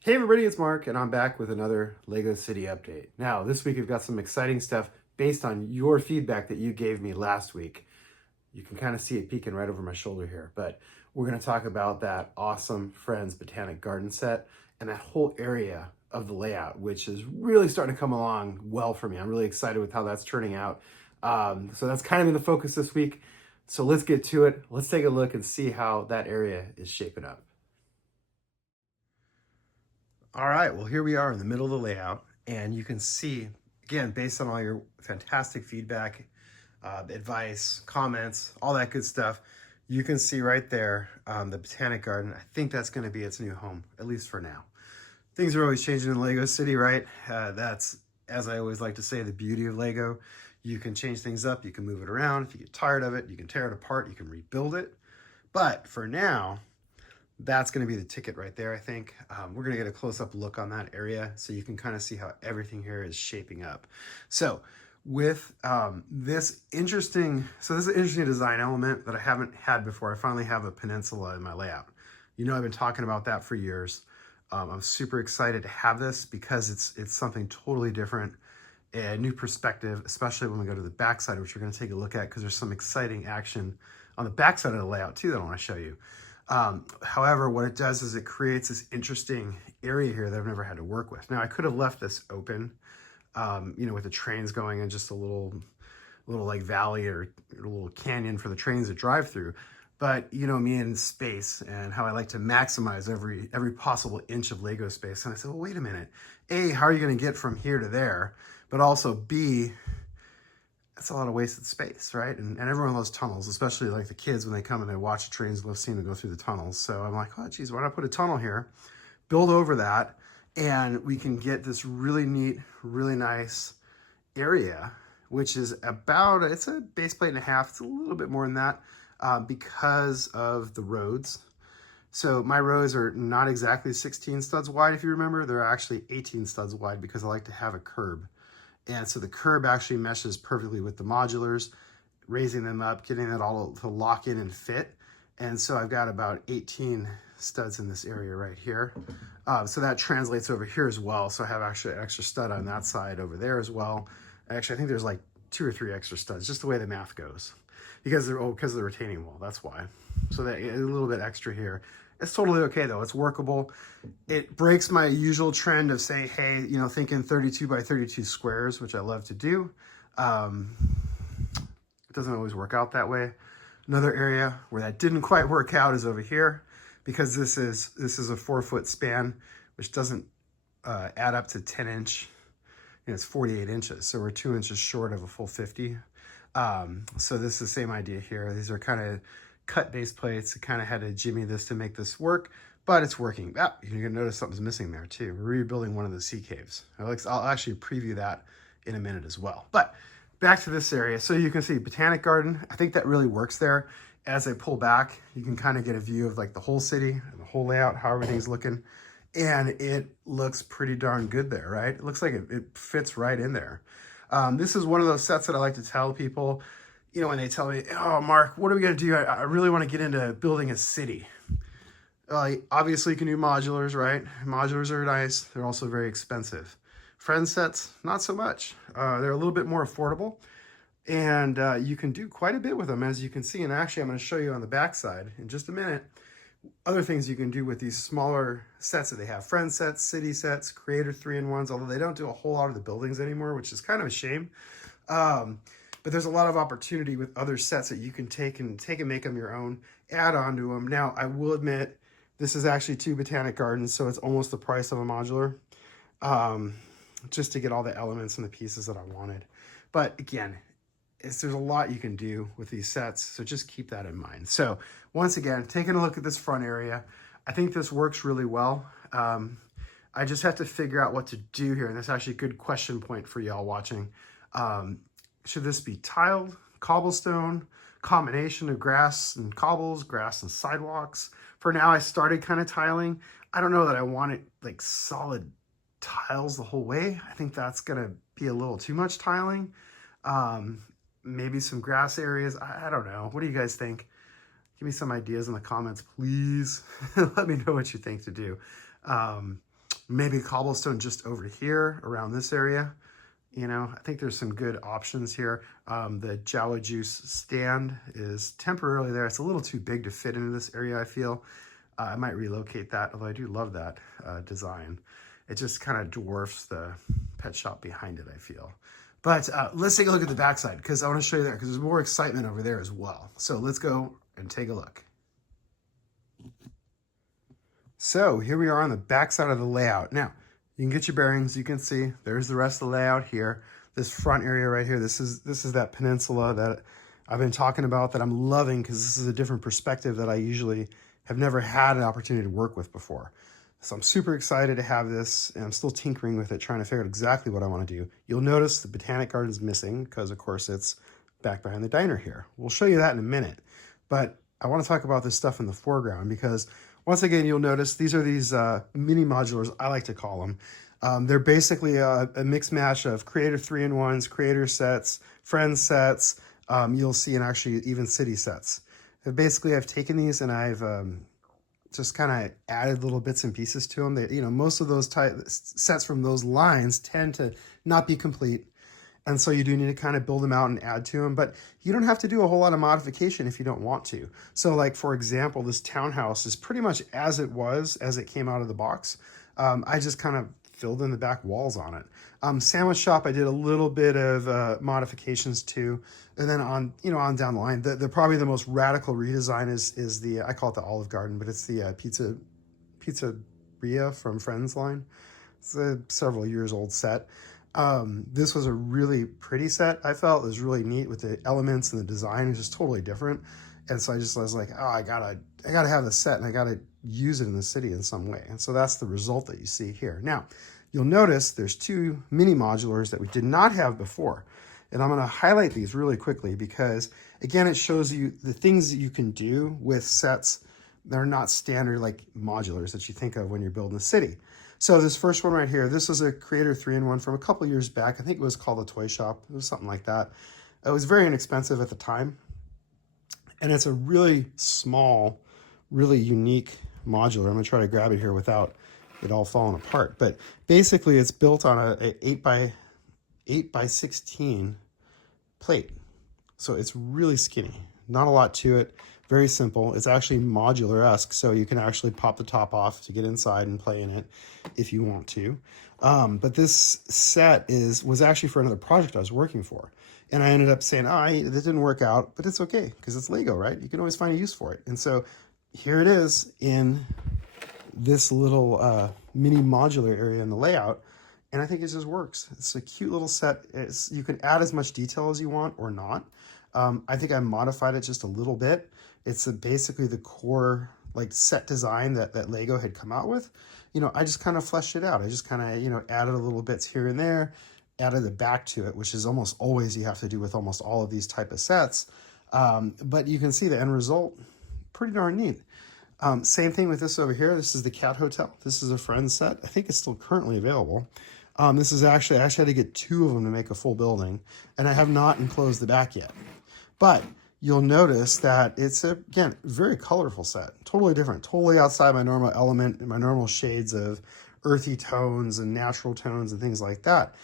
Hey everybody, it's Mark, and I'm back with another LEGO City update. Now, this week we've got some exciting stuff based on your feedback that you gave me last week. You can kind of see it peeking right over my shoulder here, but we're going to talk about that awesome Friends Botanic Garden set and that whole area of the layout, which is really starting to come along well for me. I'm really excited with how that's turning out. So that's kind of in the focus this week. So let's get to it. Let's take a look and see how that area is shaping up. All right, well, here we are in the middle of the layout, and you can see, again, based on all your fantastic feedback, advice, comments, all that good stuff, you can see right there the Botanic Garden. I think that's going to be its new home, at least for now. Things are always changing in LEGO City, right? That's, as I always like to say, the beauty of LEGO. You can change things up, you can move it around. If you get tired of it, you can tear it apart, you can rebuild it. But for now, that's going to be the ticket right there, I think. We're going to get a close-up look on that area so you can kind of see how everything here is shaping up. So with this is an interesting design element that I haven't had before. I finally have a peninsula in my layout. You know, I've been talking about that for years. I'm super excited to have this because it's something totally different, a new perspective, especially when we go to the backside, which we're going to take a look at because there's some exciting action on the backside of the layout too that I want to show you. However, what it does is it creates this interesting area here that I've never had to work with. Now, I could have left this open, you know, with the trains going in just a little like valley or a little canyon for the trains to drive through. But you know me in space and how I like to maximize every possible inch of LEGO space. And I said, well, wait a minute. A, how are you going to get from here to there? But also B, that's a lot of wasted space, right? And everyone loves tunnels, especially like the kids when they come and they watch the trains, love seeing them go through the tunnels. So I'm like, oh, geez, why not put a tunnel here, build over that, and we can get this really neat, really nice area, which is about, it's a base plate and a half. It's a little bit more than that because of the roads. So my rows are not exactly 16 studs wide, if you remember. They're actually 18 studs wide because I like to have a curb. And so the curb actually meshes perfectly with the modulars, raising them up, getting it all to lock in and fit. And so I've got about 18 studs in this area right here. So that translates over here as well. So I have actually an extra stud on that side over there as well. Actually, I think there's like 2 or 3 extra studs, just the way the math goes. Because of the retaining wall, that's why. So that a little bit extra here. It's totally okay though, it's workable. It breaks my usual trend of saying, hey, you know, thinking 32 by 32 squares, which I love to do. It doesn't always work out that way. Another area where that didn't quite work out is over here, because this is a 4-foot span, which doesn't add up to 10-inch. You know, it's 48 inches, so we're 2 inches short of a full 50. So this is the same idea here. These are kind of cut base plates. I kind of had to jimmy this to make this work, but it's working. Ah, you're gonna notice something's missing there too. We're rebuilding one of the sea caves. I'll actually preview that in a minute as well. But back to this area. So you can see Botanic Garden. I think that really works there. As I pull back, you can kind of get a view of like the whole city and the whole layout, how everything's looking. And it looks pretty darn good there, right? It looks like it fits right in there. This is one of those sets that I like to tell people, you know, when they tell me, oh, Mark, what are we going to do? I really want to get into building a city. Obviously, you can do modulars, right? Modulars are nice. They're also very expensive. Friends sets, not so much. They're a little bit more affordable. And you can do quite a bit with them, as you can see. And actually, I'm going to show you on the back side in just a minute other things you can do with these smaller sets that they have. Friend sets, city sets, creator 3-in-1s, although they don't do a whole lot of the buildings anymore, which is kind of a shame. But there's a lot of opportunity with other sets that you can take and make them your own, add on to them. Now, I will admit, this is actually 2 Botanic Gardens, so it's almost the price of a modular, just to get all the elements and the pieces that I wanted. But again, there's a lot you can do with these sets, so just keep that in mind. So once again, taking a look at this front area, I think this works really well. I just have to figure out what to do here, and that's actually a good question point for y'all watching. Should this be tiled, cobblestone, combination of grass and cobbles, grass and sidewalks? For now, I started kind of tiling. I don't know that I want it like solid tiles the whole way. I think that's gonna be a little too much tiling. Maybe some grass areas. I don't know. What do you guys think? Give me some ideas in the comments, please. Let me know what you think to do. Maybe cobblestone just over here around this area. You know, I think there's some good options here. The Jawa Juice stand is temporarily there. It's a little too big to fit into this area, I feel. I might relocate that, although I do love that design. It just kind of dwarfs the pet shop behind it, I feel. But let's take a look at the backside, because I want to show you that, because there's more excitement over there as well. So let's go and take a look. So here we are on the backside of the layout. Now, you can get your bearings. You can see there's the rest of the layout here. This front area right here, this is that peninsula that I've been talking about that I'm loving, because this is a different perspective that I usually have never had an opportunity to work with before. So I'm super excited to have this, and I'm still tinkering with it, trying to figure out exactly what I want to do. You'll notice the Botanic Garden's missing because, of course, it's back behind the diner here. We'll show you that in a minute. But I want to talk about this stuff in the foreground because, once again, you'll notice these are these mini modulars, I like to call them. They're basically a mixed match of creator 3-in-1s, creator sets, friends sets, you'll see, and actually even city sets. Basically, I've taken these and I've just kind of added little bits and pieces to them. They, you know, most of those sets from those lines tend to not be complete. And so you do need to kind of build them out and add to them, but you don't have to do a whole lot of modification if you don't want to. So like, for example, this townhouse is pretty much as it was, as it came out of the box. I just kind of filled in the back walls on it. Sandwich shop, I did a little bit of modifications to, and then on, you know, on down the line, the probably the most radical redesign is the, I call it the Olive Garden, but it's the pizzeria from Friends line. It's a several years old set. This was a really pretty set. I felt it was really neat with the elements, and the design was just totally different. And so I was like, oh, I gotta have this set, and I gotta use it in the city in some way. And so that's the result that you see here. Now, you'll notice there's two mini modulars that we did not have before. And I'm gonna highlight these really quickly because, again, it shows you the things that you can do with sets that are not standard like modulars that you think of when you're building a city. So this first one right here, this was a Creator 3-in-1 from a couple years back. I think it was called a Toy Shop. It was something like that. It was very inexpensive at the time. And it's a really small, really unique modular. I'm gonna try to grab it here without it all falling apart. But basically it's built on a 8 by 16 plate. So it's really skinny, not a lot to it, very simple. It's actually modular-esque, so you can actually pop the top off to get inside and play in it if you want to. But this set was actually for another project I was working for. And I ended up saying, this didn't work out, but it's okay, because it's Lego, right? You can always find a use for it. And so here it is in this little mini modular area in the layout. And I think it just works. It's a cute little set. You can add as much detail as you want or not. I think I modified it just a little bit. It's basically the core like set design that Lego had come out with. You know, I just kind of fleshed it out. I just kind of, you know, added a little bits here and there, added the back to it, which is almost always you have to do with almost all of these type of sets. But you can see the end result, pretty darn neat. Same thing with this over here. This is the Cat Hotel. This is a Friends set. I think it's still currently available. This is actually, I actually had to get 2 of them to make a full building, and I have not enclosed the back yet. But you'll notice that it's, again, very colorful set. Totally different, totally outside my normal element and my normal shades of earthy tones and natural tones and things like that.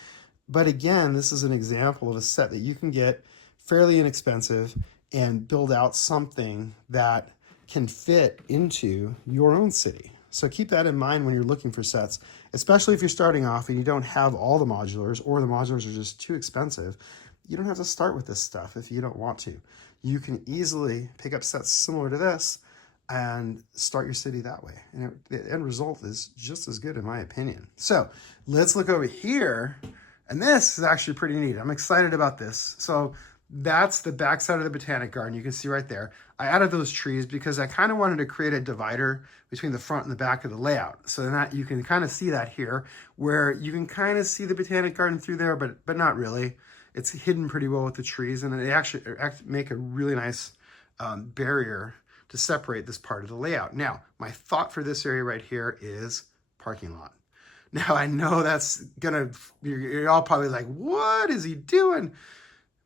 But again, this is an example of a set that you can get fairly inexpensive and build out something that can fit into your own city. So keep that in mind when you're looking for sets, especially if you're starting off and you don't have all the modulars, or the modulars are just too expensive. You don't have to start with this stuff if you don't want to. You can easily pick up sets similar to this and start your city that way. And the end result is just as good in my opinion. So let's look over here. And this is actually pretty neat. I'm excited about this. So that's the backside of the Botanic Garden. You can see right there. I added those trees because I kind of wanted to create a divider between the front and the back of the layout. So that you can kind of see that here, where you can kind of see the Botanic Garden through there, but not really. It's hidden pretty well with the trees, and they actually make a really nice barrier to separate this part of the layout. Now, my thought for this area right here is parking lot. Now, I know that's gonna, you're all probably like, what is he doing?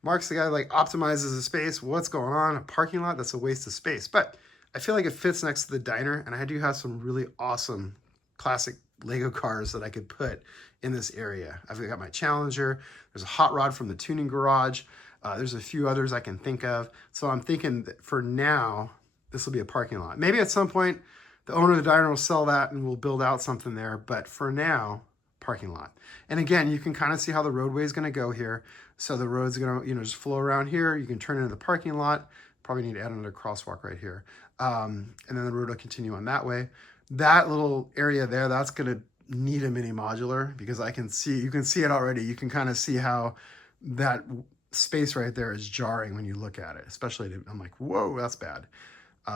Mark's the guy that like optimizes the space. What's going on? A parking lot? That's a waste of space. But I feel like it fits next to the diner, and I do have some really awesome classic Lego cars that I could put in this area. I've got my Challenger. There's a hot rod from the tuning garage. There's a few others I can think of. So I'm thinking that for now, this will be a parking lot. Maybe at some point, the owner of the diner will sell that and we'll build out something there. But for now, parking lot. And again, you can kind of see how the roadway is going to go here. So the road's going to, just flow around here. You can turn into the parking lot. Probably need to add another crosswalk right here. And then the road will continue on that way. That little area there, that's going to need a mini modular because you can see it already. You can kind of see how that space right there is jarring when you look at it, especially I'm like, whoa, that's bad.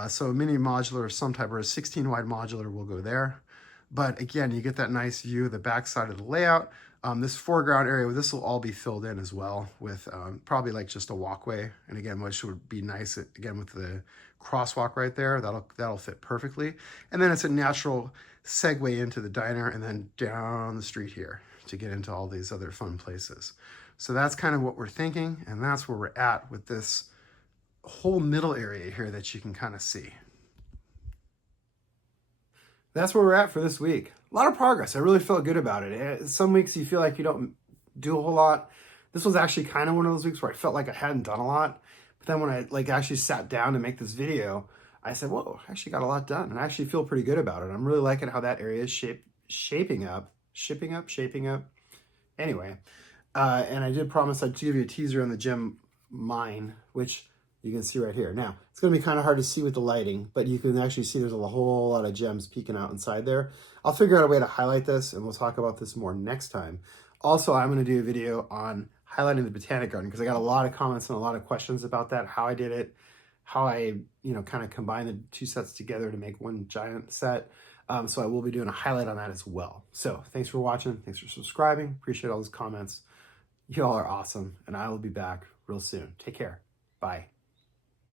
So a mini modular of some type or a 16 wide modular will go there. But again, you get that nice view of the back side of the layout. This foreground area, this will all be filled in as well with probably like just a walkway. And again, which would be nice, again, with the crosswalk right there, that'll fit perfectly. And then it's a natural segue into the diner and then down the street here to get into all these other fun places. So that's kind of what we're thinking. And that's where we're at with this whole middle area here that you can kind of see. That's where we're at for this week. A lot of progress. I really felt good about it. Some weeks you feel like you don't do a whole lot. This was actually kind of one of those weeks where I felt like I hadn't done a lot. But then when I actually sat down to make this video, I said, whoa, I actually got a lot done. And I actually feel pretty good about it. I'm really liking how that area is shaping up. Anyway, and I did promise I'd give you a teaser on the gem mine, which you can see right here. Now, it's going to be kind of hard to see with the lighting, but you can actually see there's a whole lot of gems peeking out inside there. I'll figure out a way to highlight this, and we'll talk about this more next time. Also, I'm going to do a video on highlighting the Botanic Garden because I got a lot of comments and a lot of questions about that, how I did it, how I, kind of combine the two sets together to make one giant set. So I will be doing a highlight on that as well. So thanks for watching. Thanks for subscribing. Appreciate all those comments. You all are awesome, and I will be back real soon. Take care. Bye.